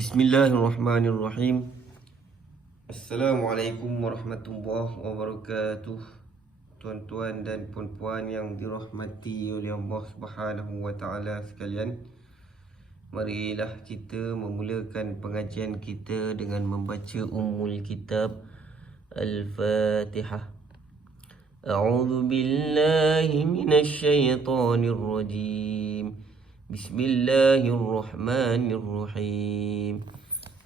Bismillahirrahmanirrahim. Assalamualaikum warahmatullahi wabarakatuh. Tuan-tuan dan puan-puan yang dirahmati oleh Allah Subhanahu wa taala sekalian, marilah kita memulakan pengajian kita dengan membaca Ummul Kitab Al-Fatihah. A'udzu billahi minasy syaithanir rajim. Bismillahirrahmanirrahim.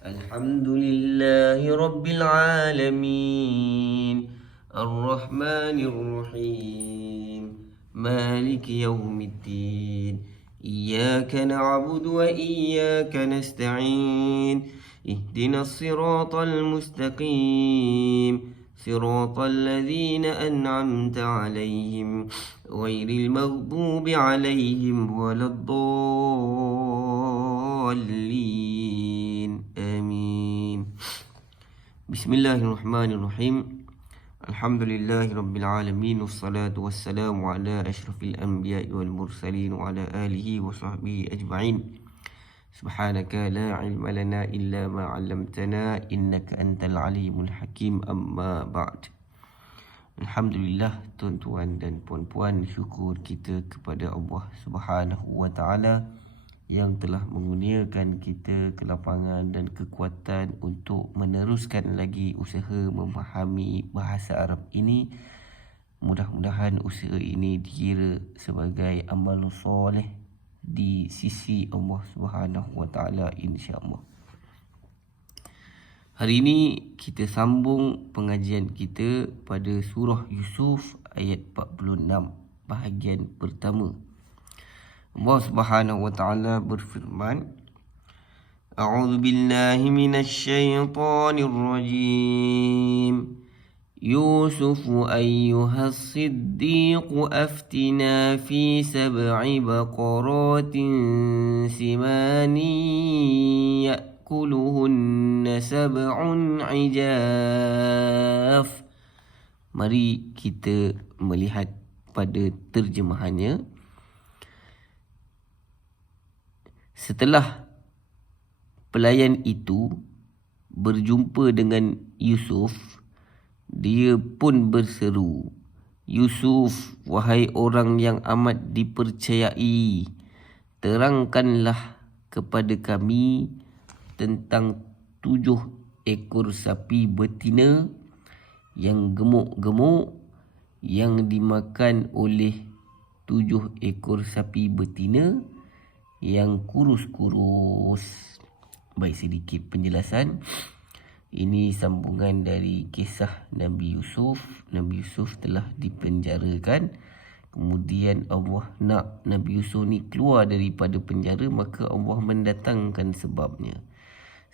Alhamdulillahi rabbil alamin. Ar-Rahmanir Rahim. Maliki yaumiddin. Iyyaka na'budu wa iyyaka nasta'in. Ihdinas siratal mustaqim. صراط الذين أنعمت عليهم غير المغضوب عليهم ولا الضالين آمين. بسم الله الرحمن الرحيم. الحمد لله رب العالمين، والصلاة والسلام على أشرف الأنبياء والمرسلين وعلى آله وصحبه أجمعين. سبحانك لا علم لنا إلا ما علمتنا إنك أنت العليم الحكيم. أما بعد. Alhamdulillah, tuan-tuan dan puan-puan, syukur kita kepada Allah Subhanahu wa taala yang telah mengurniakan kita kelapangan dan kekuatan untuk meneruskan lagi usaha memahami bahasa Arab ini. Mudah-mudahan usaha ini dikira sebagai amal soleh di sisi Allah Subhanahu wa taala, insya-Allah. Hari ini kita sambung pengajian kita pada surah Yusuf ayat 46 bahagian pertama. Allah Subhanahu wa taala berfirman, A'udzu billahi minasy syaithanir rajim. يوسف أيها الصديق أفتنا في 7 بقرات سمان يأكلهن 7 عجاف. Mari kita melihat pada terjemahannya. Setelah pelayan itu berjumpa dengan Yusuf, dia pun berseru, Yusuf, wahai orang yang amat dipercayai, terangkanlah kepada kami tentang 7 ekor sapi betina yang gemuk-gemuk yang dimakan oleh 7 ekor sapi betina yang kurus-kurus. Baik, sedikit penjelasan. Ini sambungan dari kisah Nabi Yusuf. Nabi Yusuf telah dipenjarakan. Kemudian Allah nak Nabi Yusuf ni keluar daripada penjara, maka Allah mendatangkan sebabnya.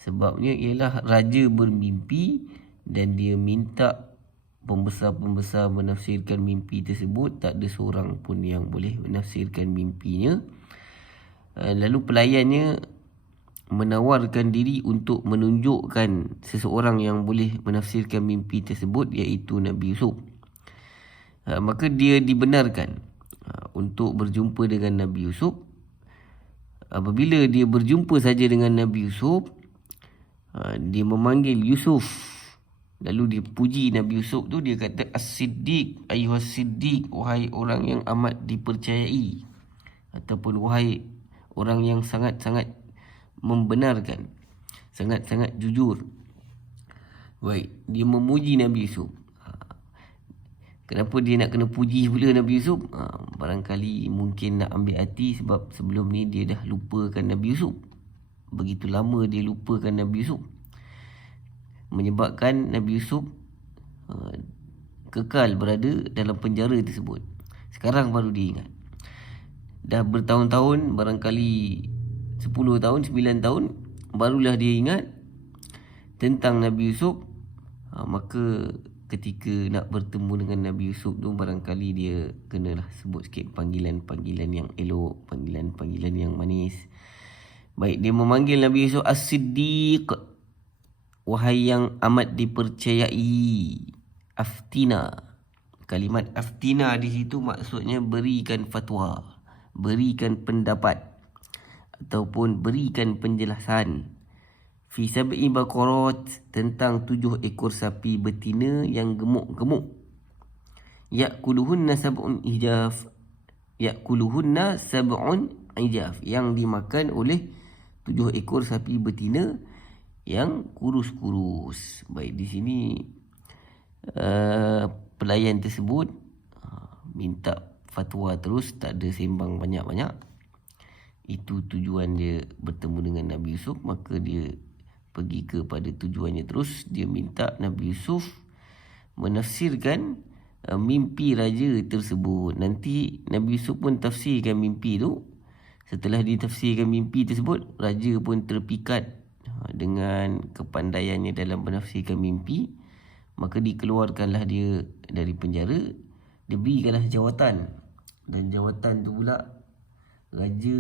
Sebabnya ialah raja bermimpi dan dia minta pembesar-pembesar menafsirkan mimpi tersebut. Tak ada seorang pun yang boleh menafsirkan mimpinya. Lalu pelayannya menawarkan diri untuk menunjukkan seseorang yang boleh menafsirkan mimpi tersebut, iaitu Nabi Yusuf. Maka dia dibenarkan untuk berjumpa dengan Nabi Yusuf. Apabila dia berjumpa saja dengan Nabi Yusuf, dia memanggil Yusuf. Lalu dia puji Nabi Yusuf tu, dia kata As-Siddiq, ayyuhas Siddiq, wahai orang yang amat dipercayai, ataupun wahai orang yang sangat-sangat membenarkan, sangat-sangat jujur. Baik, dia memuji Nabi Yusuf. Kenapa dia nak kena puji pula Nabi Yusuf? Barangkali mungkin nak ambil hati sebab sebelum ni dia dah lupakan Nabi Yusuf. Begitu lama dia lupakan Nabi Yusuf, menyebabkan Nabi Yusuf kekal berada dalam penjara tersebut. Sekarang baru dia ingat. Dah bertahun-tahun, barangkali 10 tahun, 9 tahun, barulah dia ingat tentang Nabi Yusuf. Maka ketika nak bertemu dengan Nabi Yusuf tu, barangkali dia kenalah sebut sikit panggilan-panggilan yang elok, panggilan-panggilan yang manis. Baik, dia memanggil Nabi Yusuf As-Siddiq, wahai yang amat dipercayai. Aftina. Kalimat aftina di situ maksudnya berikan fatwa, berikan pendapat, ataupun berikan penjelasan. fi sab'i baqarat, tentang 7 ekor sapi betina yang gemuk-gemuk. Ya'kuluhunna sab'un ijaf, ya'kuluhunna sab'un ijaf, yang dimakan oleh 7 ekor sapi betina yang kurus-kurus. Baik, di sini pelayan tersebut minta fatwa terus, tak ada sembang banyak-banyak. Itu tujuan dia bertemu dengan Nabi Yusuf. Maka dia pergi kepada tujuannya terus. Dia minta Nabi Yusuf menafsirkan mimpi raja tersebut. Nanti Nabi Yusuf pun tafsirkan mimpi tu. Setelah ditafsirkan mimpi tersebut, raja pun terpikat dengan kepandaiannya dalam menafsirkan mimpi. Maka dikeluarkanlah dia dari penjara. Diberikanlah jawatan. Dan jawatan tu pula, raja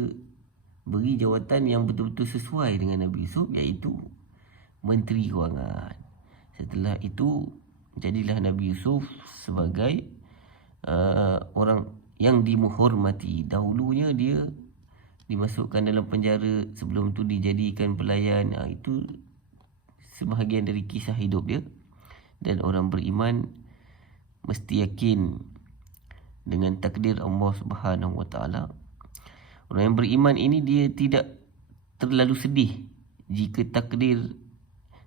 beri jawatan yang betul-betul sesuai dengan Nabi Yusuf, iaitu Menteri Kewangan. Setelah itu, jadilah Nabi Yusuf sebagai orang yang dimenghormati. Dahulunya dia dimasukkan dalam penjara, sebelum tu dijadikan pelayan. Itu sebahagian dari kisah hidup dia. Dan orang beriman mesti yakin dengan takdir Allah Subhanahu Wa Taala. Orang yang beriman ini dia tidak terlalu sedih jika takdir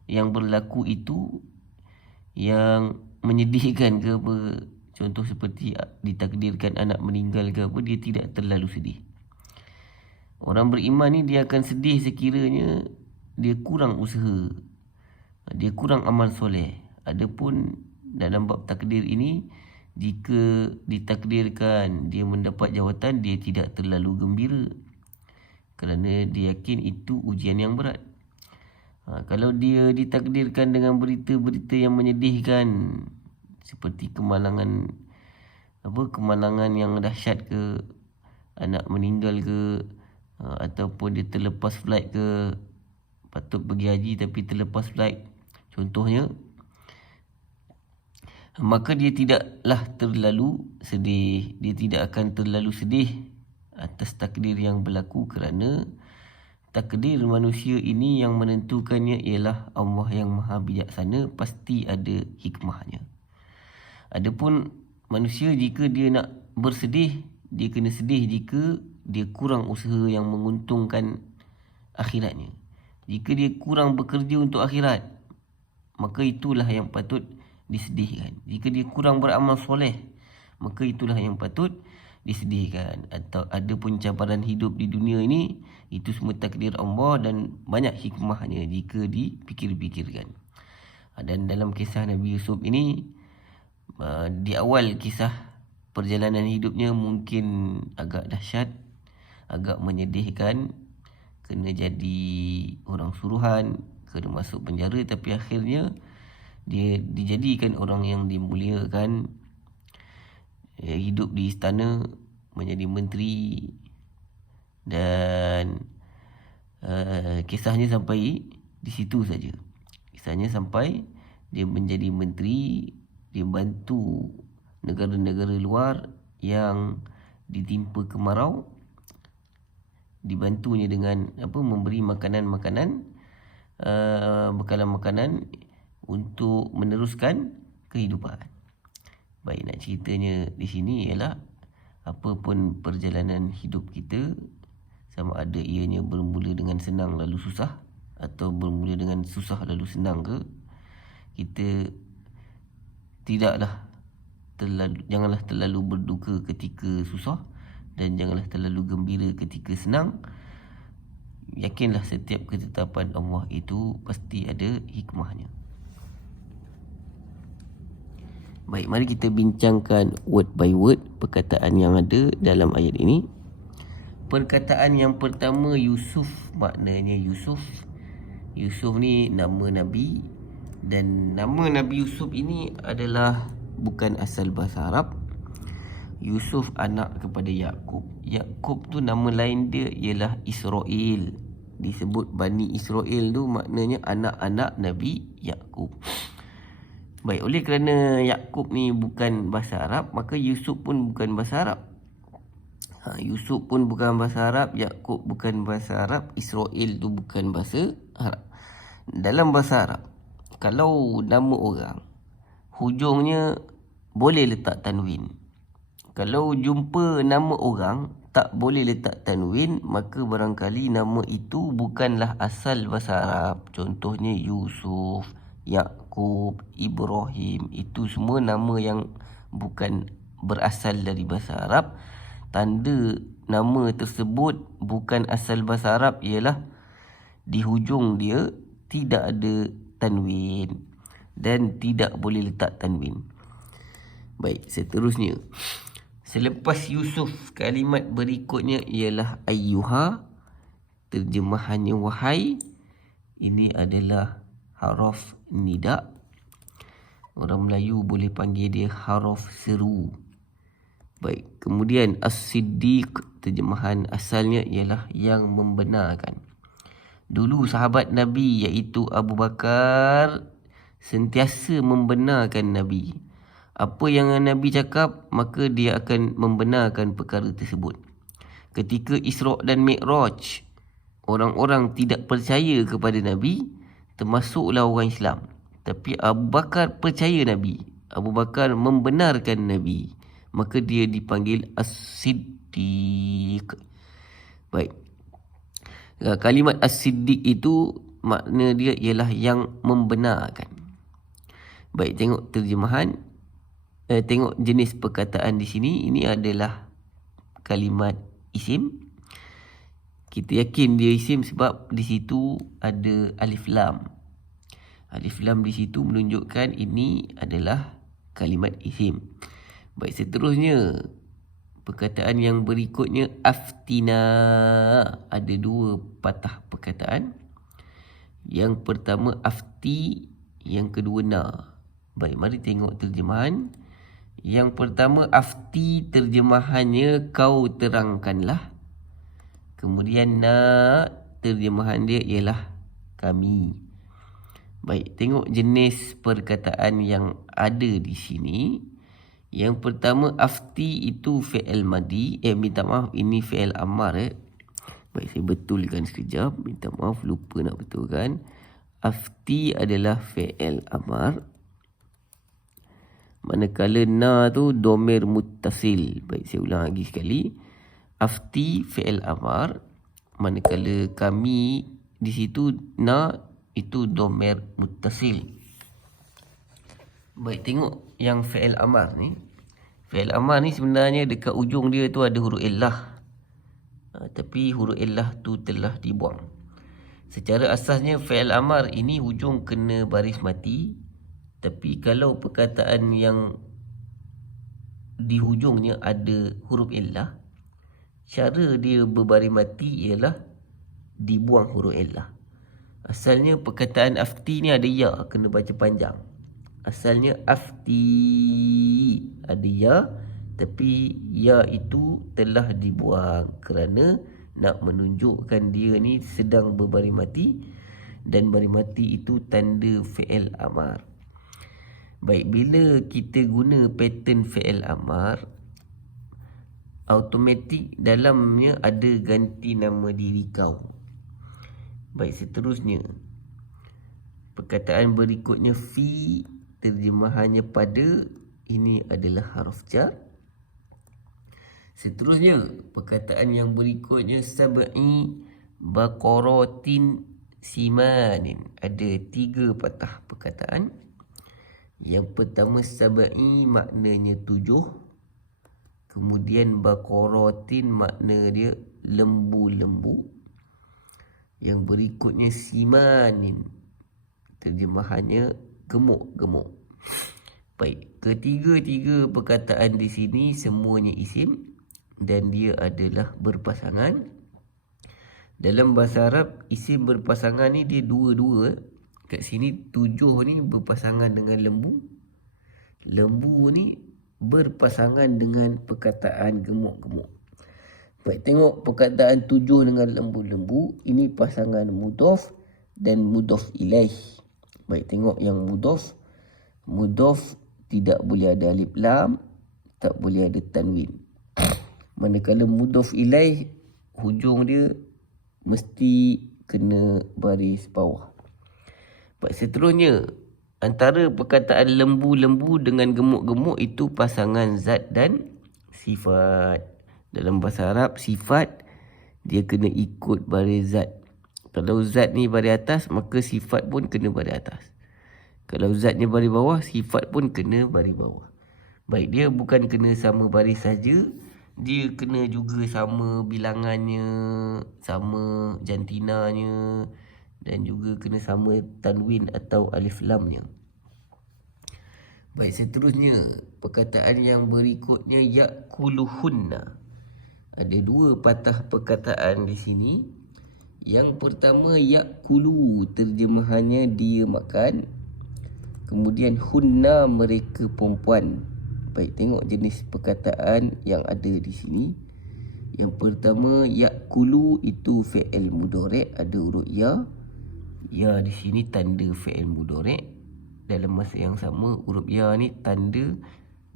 yang berlaku itu yang menyedihkan ke apa. Contoh seperti ditakdirkan anak meninggal ke apa, dia tidak terlalu sedih. Orang beriman ni dia akan sedih sekiranya dia kurang usaha, dia kurang amal soleh. Adapun dalam bab takdir ini, jika ditakdirkan dia mendapat jawatan, dia tidak terlalu gembira kerana dia yakin itu ujian yang berat. Kalau dia ditakdirkan dengan berita-berita yang menyedihkan, seperti kemalangan yang dahsyat ke, anak meninggal ke, ataupun dia terlepas flight ke, patut pergi haji tapi terlepas flight contohnya, maka dia tidaklah terlalu sedih. Dia tidak akan terlalu sedih atas takdir yang berlaku, kerana takdir manusia ini yang menentukannya ialah Allah yang Maha Bijaksana, pasti ada hikmahnya. Adapun manusia, jika dia nak bersedih, dia kena sedih jika dia kurang usaha yang menguntungkan akhiratnya. Jika dia kurang bekerja untuk akhirat, maka itulah yang patut disedihkan. Jika dia kurang beramal soleh, maka itulah yang patut disedihkan. Atau ada pun cabaran hidup di dunia ini, itu semua takdir Allah dan banyak hikmahnya jika dipikir-pikirkan. Dan dalam kisah Nabi Yusuf ini, di awal kisah perjalanan hidupnya mungkin agak dahsyat, agak menyedihkan, kena jadi orang suruhan, kena masuk penjara, tapi akhirnya dia dijadikan orang yang dimuliakan, hidup di istana, menjadi menteri. Dan kisahnya sampai di situ saja. Kisahnya sampai dia menjadi menteri, dia bantu negara-negara luar yang ditimpa kemarau, dibantunya dengan memberi makanan-makanan, bekalan makanan untuk meneruskan kehidupan. Baik, nak ceritanya di sini ialah apa pun perjalanan hidup kita, sama ada ianya bermula dengan senang lalu susah, atau bermula dengan susah lalu senang ke, kita janganlah terlalu berduka ketika susah, dan janganlah terlalu gembira ketika senang. Yakinlah setiap ketetapan Allah itu pasti ada hikmahnya. Baik, mari kita bincangkan word by word perkataan yang ada dalam ayat ini. Perkataan yang pertama, Yusuf, maknanya Yusuf. Yusuf ni nama Nabi, dan nama Nabi Yusuf ini adalah bukan asal bahasa Arab. Yusuf anak kepada Yaqub. Yaqub tu nama lain dia ialah Israel. Disebut Bani Israel tu maknanya anak-anak Nabi Yaqub. Baik, oleh kerana Yaqub ni bukan bahasa Arab, maka Yusuf pun bukan bahasa Arab. Yusuf pun bukan bahasa Arab, Yaqub bukan bahasa Arab, Israel tu bukan bahasa Arab. dalam bahasa Arab, kalau nama orang, hujungnya boleh letak tanwin. Kalau jumpa nama orang, tak boleh letak tanwin, maka barangkali nama itu bukanlah asal bahasa Arab. Contohnya Yusuf, Yaqub, Ibrahim, itu semua nama yang bukan berasal dari bahasa Arab. Tanda nama tersebut bukan asal bahasa Arab ialah di hujung dia tidak ada tanwin dan tidak boleh letak tanwin. Baik, seterusnya. Selepas Yusuf, kalimat berikutnya ialah ayyuha. Terjemahannya wahai. Ini adalah haraf nida. Orang Melayu boleh panggil dia haraf seru. Baik, kemudian as-siddiq, terjemahan asalnya ialah yang membenarkan. Dulu sahabat Nabi iaitu Abu Bakar sentiasa membenarkan Nabi. Apa yang Nabi cakap, maka dia akan membenarkan perkara tersebut. Ketika Isra' dan Mi'raj, orang-orang tidak percaya kepada Nabi, termasuklah orang Islam. Tapi Abu Bakar percaya Nabi. Abu Bakar membenarkan Nabi. Maka dia dipanggil As-Siddiq. Baik. Kalimat As-Siddiq itu makna dia ialah yang membenarkan. Baik, tengok terjemahan. Tengok jenis perkataan di sini. Ini adalah kalimat isim. Kita yakin dia isim sebab di situ ada alif lam. Alif lam di situ menunjukkan ini adalah kalimat isim. Baik, seterusnya perkataan yang berikutnya aftina. Ada dua patah perkataan. Yang pertama afti, yang kedua na. Baik, mari tengok terjemahan. Yang pertama afti, terjemahannya kau terangkanlah. Kemudian na, terjemahan dia ialah kami. Baik, tengok jenis perkataan yang ada di sini. Yang pertama afti itu fi'il madi. Minta maaf, ini fi'il amar. Baik, saya betulkan sekejap. Minta maaf, lupa nak betulkan. Afti adalah fi'il amar. Manakala na tu domir muttasil. Baik, saya ulang lagi sekali. Afti fi'il amar. Manakala kami di situ na itu domir muttasil. Baik, tengok yang fi'il amar ni. Fi'il amar ni sebenarnya dekat ujung dia tu ada huruf illah. Tapi huruf illah tu telah dibuang. Secara asasnya fi'il amar ini hujung kena baris mati. Tapi kalau perkataan yang di hujungnya ada huruf illah, cara dia berbaris mati ialah dibuang huruf illah. Asalnya perkataan afti ni ada ya, kena baca panjang. Asalnya afti ada ya, tapi ya itu telah dibuang kerana nak menunjukkan dia ni sedang berbaris mati. Dan baris mati itu tanda fi'il amar. Baik, bila kita guna pattern fi'il amar, automatik dalamnya ada ganti nama diri kau. Baik, seterusnya perkataan berikutnya fi, terjemahannya pada. Ini adalah harf jar. Seterusnya perkataan yang berikutnya sab'i baqaratin simanin. Ada 3 patah perkataan. Yang pertama sab'i maknanya 7. Kemudian baqaratin makna dia lembu-lembu. Yang berikutnya simanin, terjemahannya gemuk-gemuk. Baik, ketiga-tiga perkataan di sini semuanya isim dan dia adalah berpasangan. Dalam bahasa Arab, isim berpasangan ni dia dua-dua. Kat sini 7 ni berpasangan dengan lembu. Lembu ni berpasangan dengan perkataan gemuk-gemuk. Baik, tengok perkataan 7 dengan lembu-lembu. Ini pasangan mudhaf dan mudhaf ilaih. Baik, tengok yang mudhaf. Mudhaf tidak boleh ada alif lam, tak boleh ada tanwin. Manakala mudhaf ilaih, hujung dia mesti kena baris bawah. Baik, seterusnya, antara perkataan lembu-lembu dengan gemuk-gemuk itu pasangan zat dan sifat. Dalam bahasa Arab, sifat dia kena ikut baris zat. Kalau zat ni baris atas, maka sifat pun kena baris atas. Kalau zatnya baris bawah, sifat pun kena baris bawah. Baik, dia bukan kena sama baris saja, dia kena juga sama bilangannya, sama jantinanya, dan juga kena sama tanwin atau alif lamnya. Baik, seterusnya, perkataan yang berikutnya ya'kuluhunna. Ada dua patah perkataan di sini. Yang pertama, ya'kulu, terjemahannya dia makan. Kemudian hunna, mereka perempuan. Baik, tengok jenis perkataan yang ada di sini. Yang pertama, ya'kulu itu fi'il mudhari', ada huruf ya. Ya di sini tanda fi'il mudhari'. Dalam masa yang sama, huruf ya ni tanda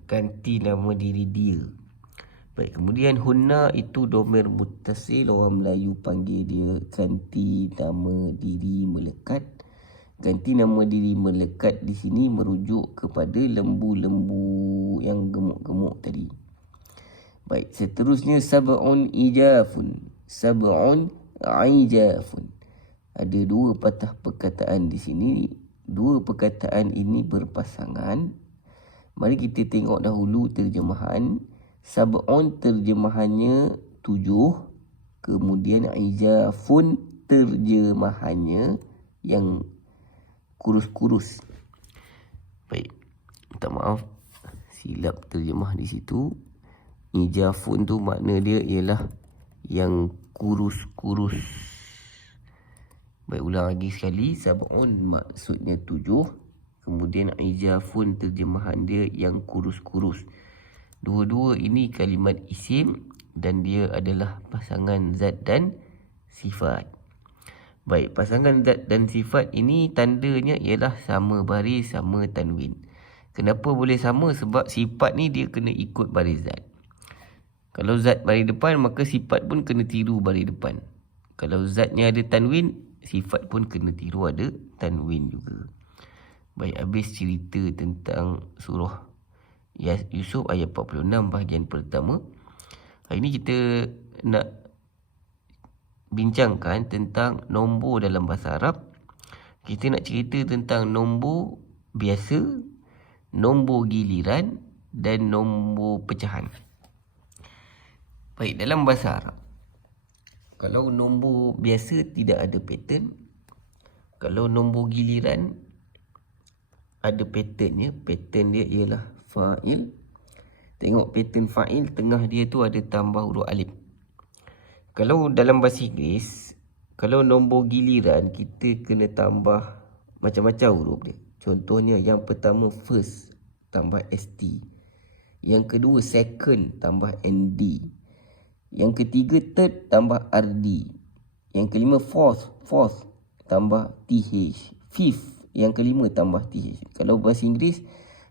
ganti nama diri dia. Baik, kemudian hunna itu domir muttasil, orang Melayu panggil dia ganti nama diri melekat. Ganti nama diri melekat di sini merujuk kepada lembu-lembu yang gemuk-gemuk tadi. Baik, seterusnya sab'un ijafun. Sab'un ijafun. Ada dua patah perkataan di sini. Dua perkataan ini berpasangan. Mari kita tengok dahulu terjemahan. Sab'un terjemahannya 7. Kemudian ijafun terjemahannya yang kurus-kurus. Baik, minta maaf, silap terjemah di situ. Ijafun tu makna dia ialah yang kurus-kurus. Baik, ulang lagi sekali. Sab'un maksudnya 7. Kemudian ijafun terjemahan dia yang kurus-kurus. Dua-dua ini kalimat isim dan dia adalah pasangan zat dan sifat. Baik, pasangan zat dan sifat ini tandanya ialah sama baris, sama tanwin. Kenapa boleh sama? Sebab sifat ni dia kena ikut baris zat. Kalau zat baris depan, maka sifat pun kena tiru baris depan. Kalau zatnya ada tanwin, sifat pun kena tiru ada tanwin juga. Baik, habis cerita tentang surah Yusuf ayat 46 bahagian pertama. Hari ini kita nak bincangkan tentang nombor dalam bahasa Arab. Kita nak cerita tentang nombor biasa, nombor giliran dan nombor pecahan. Baik, dalam bahasa Arab, kalau nombor biasa tidak ada pattern. Kalau nombor giliran ada patternnya. Pattern dia ialah fa'il. Tengok pattern fa'il, tengah dia tu ada tambah huruf alif. Kalau dalam bahasa Inggeris, kalau nombor giliran, kita kena tambah macam-macam huruf dia. Contohnya, yang pertama first, tambah ST. Yang kedua second, tambah ND. Yang ketiga third, tambah RD. Yang kelima fourth, tambah TH. Fifth, yang kelima tambah TH. Kalau bahasa Inggeris,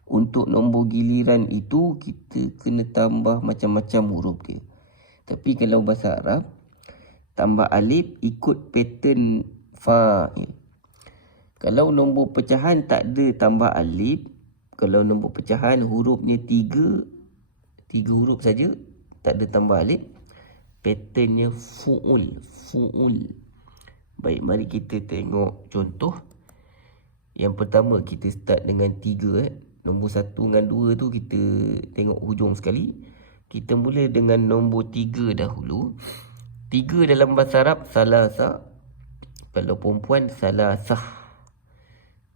untuk nombor giliran itu kita kena tambah macam-macam huruf dia. Tapi kalau bahasa Arab, tambah alif ikut pattern fa'il. Kalau nombor pecahan tak ada tambah alif. Kalau nombor pecahan hurufnya 3 huruf saja, tak ada tambah alif. Patternnya fu'ul. Baik, mari kita tengok contoh. Yang pertama kita start dengan 3. Nombor 1 dengan 2 tu kita tengok hujung sekali. Kita mula dengan nombor 3 dahulu. 3 dalam bahasa Arab salasa. Kalau perempuan salasah.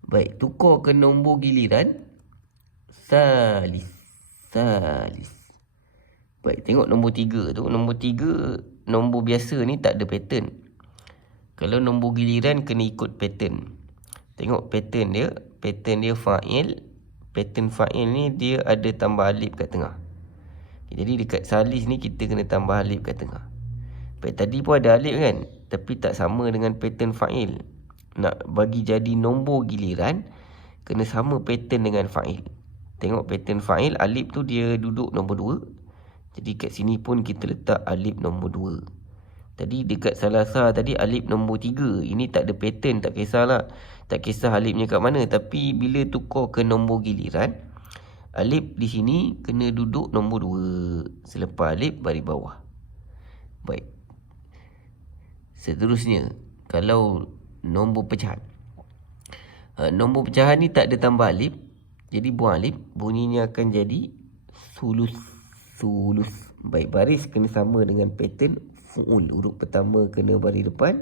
Baik, tukar ke nombor giliran salis. Baik, tengok nombor 3 tu. Nombor 3, nombor biasa ni tak ada pattern. Kalau nombor giliran kena ikut pattern. Tengok pattern dia. Pattern dia fa'il. Pattern fa'il ni dia ada tambah alif kat tengah. Jadi dekat salis ni kita kena tambah alif kat tengah. Baik, tadi pun ada alif kan, tapi tak sama dengan pattern fa'il. Nak bagi jadi nombor giliran, kena sama pattern dengan fa'il. Tengok pattern fa'il, alif tu dia duduk nombor 2. Jadi kat sini pun kita letak alif nombor 2. Tadi dekat salasa tadi alif nombor 3. Ini tak ada pattern, tak kisahlah. Tak kisah alifnya kat mana. Tapi bila tukar ke nombor giliran, alif di sini kena duduk nombor 2. Selepas alif baris bawah. Baik. Seterusnya, kalau nombor pecahan. Nombor pecahan ni tak ada tambah alif. Jadi buang alif, bunyinya akan jadi sulus. Baik, baris kena sama dengan pattern fu'ul. Huruf pertama kena baris depan,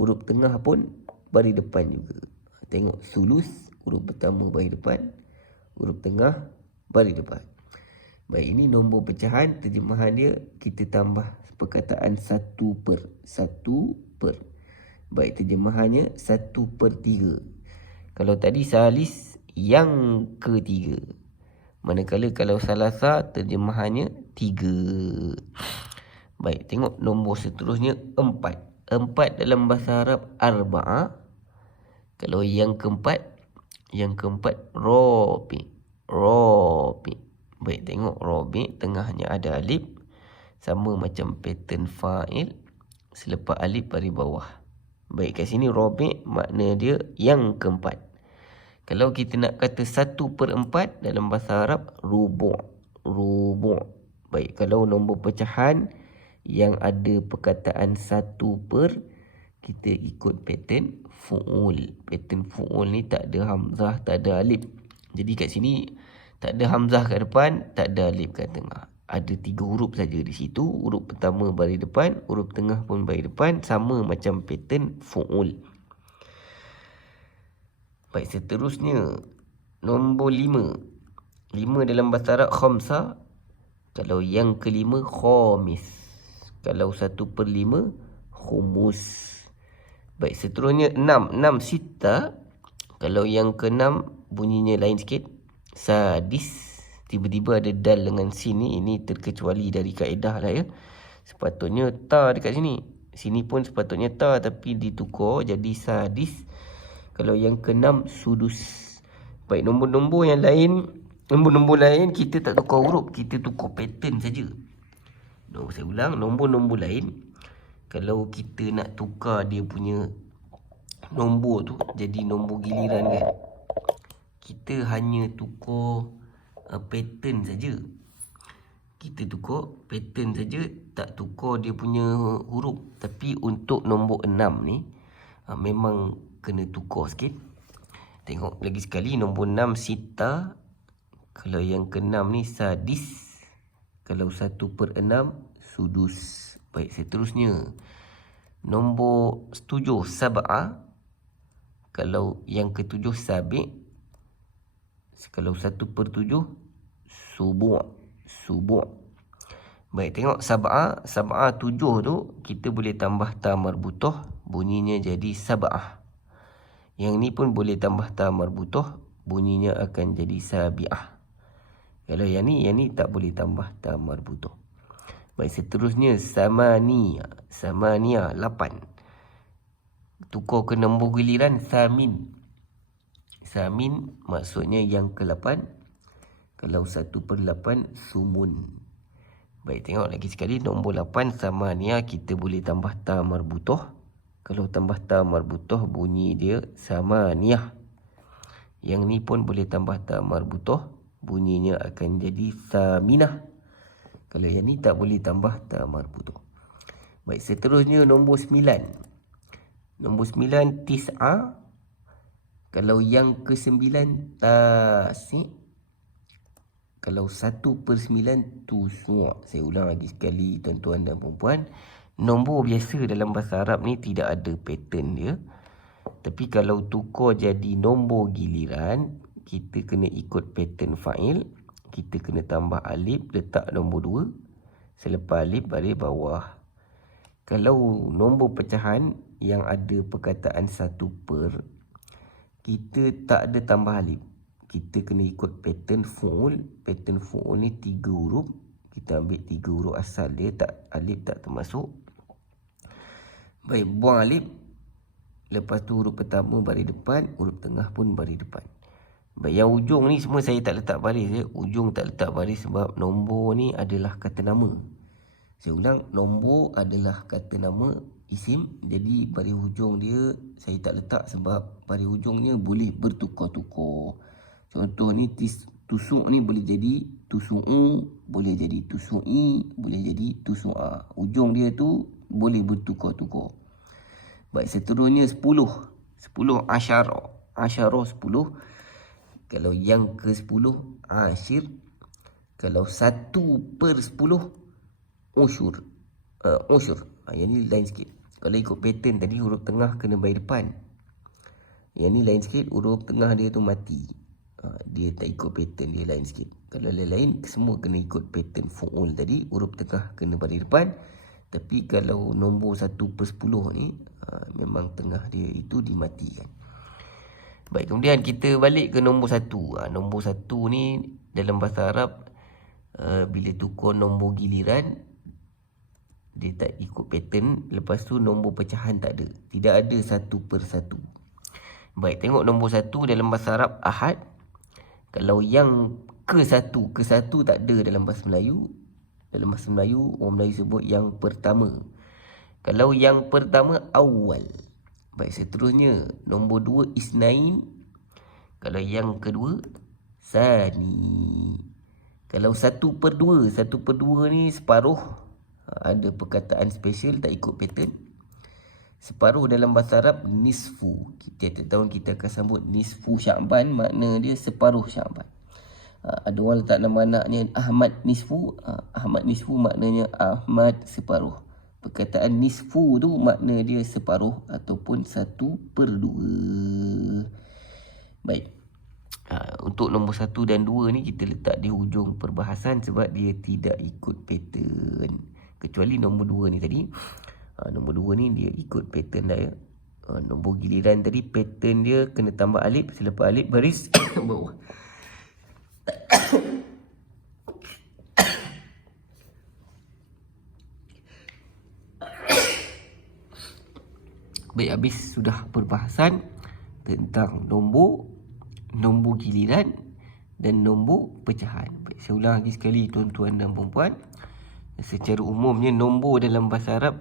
huruf tengah pun baris depan juga. Tengok, sulus, huruf pertama baris depan, huruf tengah baris depan. Baik, ini nombor pecahan. Terjemahan dia kita tambah perkataan 1/1. Baik, terjemahannya 1/3. Kalau tadi salis yang ketiga. Manakala kalau salasa terjemahannya 3. Baik, tengok nombor seterusnya 4. 4 dalam bahasa Arab arba'ah. Kalau yang keempat robi. Baik, tengok robi tengahnya ada alif. Sama macam pattern fa'il. Selepas alif baris bawah. Baik, kat sini robi makna dia yang keempat. Kalau kita nak kata 1/4 dalam bahasa Arab, rubu'. Baik, kalau nombor pecahan yang ada perkataan 1/, kita ikut pattern fu'ul. Pattern fu'ul ni tak ada hamzah, tak ada alif. Jadi kat sini tak ada hamzah kat depan, tak ada alif kat tengah. Ada 3 huruf saja di situ. Huruf pertama baris depan, huruf tengah pun baris depan, sama macam pattern fu'ul. Baik, seterusnya nombor 5. 5 dalam bahasa Arab khamsah. Kalau yang kelima khamis. Kalau 1/5 khumus. Baik, seterusnya 6. 6 sita. Kalau yang ke-6 bunyinya lain sikit. Sadis. Tiba-tiba ada dal dengan sin ni. Ini terkecuali dari kaedah lah ya. Sepatutnya ta dekat sini. Sini pun sepatutnya ta, tapi ditukar jadi sadis. Kalau yang ke-6 sudus. Baik, nombor-nombor lain kita tak tukar huruf, kita tukar pattern saja. Saya ulang, nombor-nombor lain kalau kita nak tukar dia punya nombor tu jadi nombor giliran kan, kita hanya tukar pattern saja. Kita tukar pattern saja, tak tukar dia punya huruf. Tapi untuk nombor 6 ni memang kena tukar sikit. Tengok lagi sekali, nombor 6 sita. Kalau yang ke-6 ni sadis. Kalau 1/6 sudus. Baik, seterusnya nombor 7 sab'ah. Kalau yang ke-7 sabi'. Kalau 1/7 subu'. Baik, tengok sab'ah. Sab'ah 7 tu kita boleh tambah ta marbutah, bunyinya jadi sab'ah. Yang ni pun boleh tambah ta marbutah, bunyinya akan jadi sabi'ah. Kalau yang ni tak boleh tambah ta marbutah. Baik, seterusnya samaniyah. 8. Tukar ke nombor giliran samin. Samin maksudnya yang ke-8. Kalau 1/8 sumun. Baik, tengok lagi sekali, nombor 8 samaniyah kita boleh tambah ta marbutah. Kalau tambah ta marbutah bunyi dia samaniyah. Yang ni pun boleh tambah ta marbutah, bunyinya akan jadi saminah. Kalau yang ni tak boleh tambah ta marbutah. Baik, seterusnya nombor 9. Nombor 9 tis'ah. Kalau yang ke-9 tasik. Kalau 1/9 tusua'. Saya ulang lagi sekali tuan-tuan dan puan-puan. Nombor biasa dalam bahasa Arab ni tidak ada pattern dia. Tapi kalau tukar jadi nombor giliran, kita kena ikut pattern fa'il. Kita kena tambah alif, letak nombor 2. Selepas alif baris bawah. Kalau nombor pecahan yang ada perkataan 1/, kita tak ada tambah alif. Kita kena ikut pattern fu'ul. Pattern fu'ul ni 3 huruf. Kita ambil 3 huruf asal dia, alif tak termasuk. Baik, buang alif. Lepas tu huruf pertama baris depan, huruf tengah pun baris depan. Baik, yang ujung ni semua saya tak letak baris ya. Ujung tak letak baris sebab nombor ni adalah kata nama. Saya ulang, nombor adalah kata nama isim. Jadi baris hujung dia saya tak letak sebab baris hujungnya boleh bertukar-tukar. Contoh ni tusuk ni boleh jadi tusu'u, boleh jadi tusu'i, boleh jadi tusu'a. Hujung dia tu boleh bertukar-tukar. Baik, seterusnya 10. 10 asyara. Asyara 10. Kalau yang ke 10 asyir. Kalau 1/10 usyur. Usyur. Yang ni lain sikit. Kalau ikut pattern tadi huruf tengah kena baris depan. Yang ni lain sikit, huruf tengah dia tu mati. Dia tak ikut pattern, dia lain sikit. Kalau lain-lain semua kena ikut pattern fu'ul tadi, huruf tengah kena baris depan. Tapi kalau nombor 1/10 ni memang tengah dia itu dimatikan. Baik, kemudian kita balik ke nombor 1. Nombor 1 ni dalam bahasa Arab bila tukar nombor giliran dia tak ikut pattern. Lepas tu nombor pecahan tak ada. Tidak ada 1/1. Baik, tengok nombor 1 dalam bahasa Arab ahad. Kalau yang ke-1 tak ada dalam bahasa Melayu. Dalam bahasa Melayu, orang Melayu sebut yang pertama. Kalau yang pertama awal. Baik, seterusnya nombor 2 isnain. Kalau yang kedua sani. Kalau 1/2, 1/2 ni separuh. Ada perkataan special tak ikut pattern. Separuh dalam bahasa Arab nisfu. Tiap tahun kita akan sambut nisfu Sya'ban, makna dia separuh Sya'ban. Ada orang letak nama anaknya Ahmad Nisfu. Ahmad Nisfu maknanya Ahmad separuh. Perkataan nisfu tu makna dia separuh ataupun 1/2. Baik. Untuk nombor 1 dan 2 ni kita letak di hujung perbahasan sebab dia tidak ikut pattern. Kecuali nombor 2 ni tadi. Nombor 2 ni dia ikut pattern dia. Nombor giliran tadi pattern dia kena tambah alif. Selepas alif baris bawah. Baik, habis sudah perbahasan tentang nombor giliran dan nombor pecahan. Baik, saya ulang lagi sekali tuan-tuan dan puan-puan. Secara umumnya nombor dalam bahasa Arab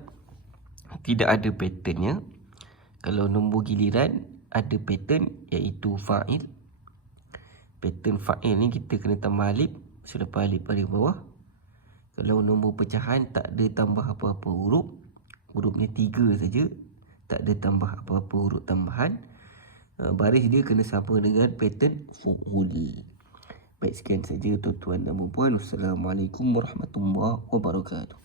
tidak ada patternnya. Kalau nombor giliran ada pattern iaitu fa'il. Pattern fa'il ni kita kena tambah alif. Selepas alif baris bawah. Kalau nombor pecahan tak ada tambah apa-apa huruf. Hurufnya 3 saja. Tak ada tambah apa-apa huruf tambahan. Baris dia kena sama dengan pattern fu'ul. Baik, sekian saja tuan-tuan dan puan-puan. Wassalamualaikum warahmatullahi wabarakatuh.